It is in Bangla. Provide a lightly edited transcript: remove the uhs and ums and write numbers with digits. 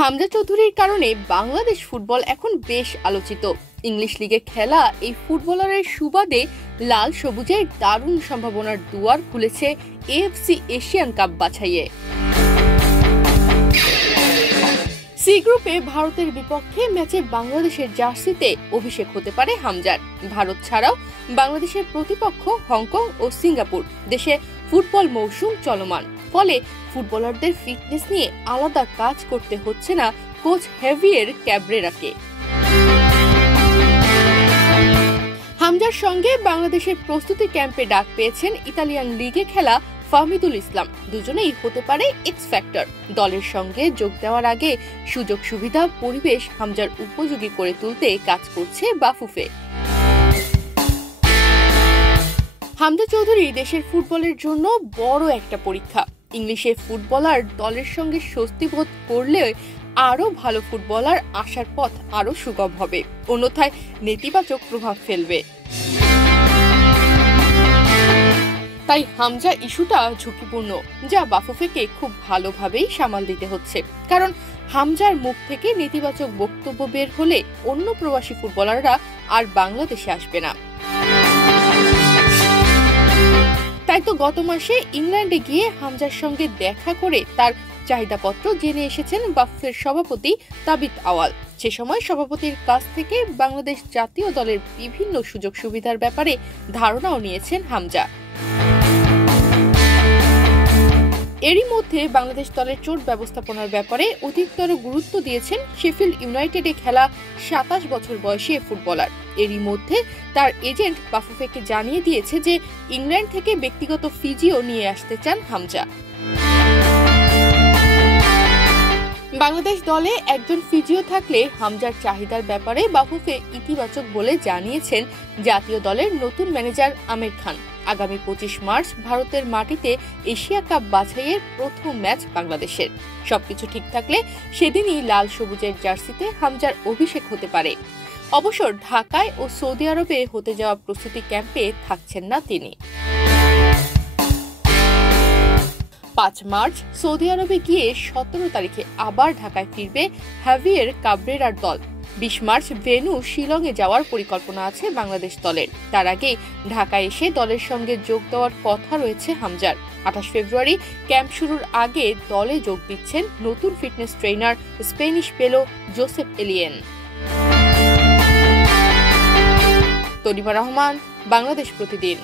হামজা চৌধুরীর কারণে বাংলাদেশ ফুটবল এখন বেশ আলোচিত। ইংলিশ লিগে খেলা এই ফুটবলারের সুবাদে লাল সবুজের দারুণ সম্ভাবনার দুয়ার খুলেছে এএফসি এশিয়ান কাপ বাছাইয়ে। সি গ্রুপে ভারতের বিপক্ষে ম্যাচে বাংলাদেশের জার্সিতে অভিষেক হতে পারে হামজার। ভারত ছাড়াও বাংলাদেশের প্রতিপক্ষ হংকং ও সিঙ্গাপুর। দেশে ফুটবল মৌসুম চলমান, ফলে ফুটবলারদের ফিটনেস নিয়ে আলাদা কাজ করতে হচ্ছে না কোচ হেভিয়ের ক্যাব্রেরাকে। হামজার সঙ্গে বাংলাদেশের প্রস্তুতি ক্যাম্পে ডাক পেয়েছেন ইতালিয়ান লিগে খেলা ফাহমিদুল ইসলাম। দুজনেই হতে পারে এক্স ফ্যাক্টর। দলের সঙ্গে যোগ দেওয়ার আগে সুযোগ সুবিধা পরিবেশ হামজার উপযোগী করে তুলতে কাজ করছে বাফুফে। হামজা চৌধুরী দেশের ফুটবলের জন্য বড় একটা পরীক্ষা। ইংলিশে ফুটবলার দলের সঙ্গে স্বস্তি বোধ করলে আরো ভালো ফুটবলার আসার পথ আরো সুগম হবে, অন্যথায় নেতিবাচক প্রভাব ফেলবে। তাই হামজা ইস্যুটা ঝুঁকিপূর্ণ, যা বাফুফেকে খুব ভালোভাবেই সামাল দিতে হচ্ছে। কারণ হামজার মুখ থেকে নেতিবাচক বক্তব্য বের হলে অন্য প্রবাসী ফুটবলাররা আর বাংলাদেশে আসবে না। তাই তো গত মাসে ইংল্যান্ডে গিয়ে হামজার সঙ্গে দেখা করে তার চাহিদাপত্র জেনে এসেছেন বাফুফের সভাপতি তাবিত আওয়াল। সে সময় সভাপতির কাছ থেকে বাংলাদেশ জাতীয় দলের বিভিন্ন সুযোগ সুবিধার ব্যাপারে ধারণাও নিয়েছেন হামজা। এরই মধ্যে বাংলাদেশ দলের চোট ব্যবস্থাপনার ব্যাপারে অধিকতর গুরুত্ব দিয়েছেন শেফিল্ড ইউনাইটেডে খেলা ২৭ বছর বয়সী ফুটবলার। এরই মধ্যে তার এজেন্ট বাফুফেকে জানিয়ে দিয়েছে যে ইংল্যান্ড থেকে ব্যক্তিগত ফিজিও নিয়ে আসতে চান হামজা। বাংলাদেশ দলে একজন ফিজিও থাকলে হামজার চাহিদার ব্যাপারে বাফুফে ইতিবাচক বলে জানিয়েছেন জাতীয় দলের নতুন ম্যানেজার আমির খান। আগামী ২৫ মার্চ ভারতের মাটিতে এশিয়া কাপ বাছাইয়ের প্রথম ম্যাচ বাংলাদেশের। সবকিছু ঠিক থাকলে সেদিনই লাল সবুজের জার্সিতে হামজার অভিষেক হতে পারে। অবশ্য ঢাকায় ও সৌদি আরবে হতে যাওয়া প্রস্তুতি ক্যাম্পে থাকছেন না তিনি। ৫ মার্চ সৌদি আরবে গিয়ে ১৭ তারিখে আবার ঢাকায় ফিরবে হেভিয়ের ক্যাব্রেরার দল। ২০ মার্চ ভেন্যু শিলংয়ে যাওয়ার পরিকল্পনা আছে বাংলাদেশ দলের। তার আগে ঢাকায় এসে দলের সঙ্গে যোগ দেওয়ার কথা রয়েছে হামজার। ২৮ ফেব্রুয়ারি ক্যাম্প শুরুর আগে দলে যোগ দিচ্ছেন নতুন ফিটনেস ট্রেনার স্পেনিশ পেলো জোসেফ এলিয়েন। তনিমা রহমান, বাংলাদেশ প্রতিদিন।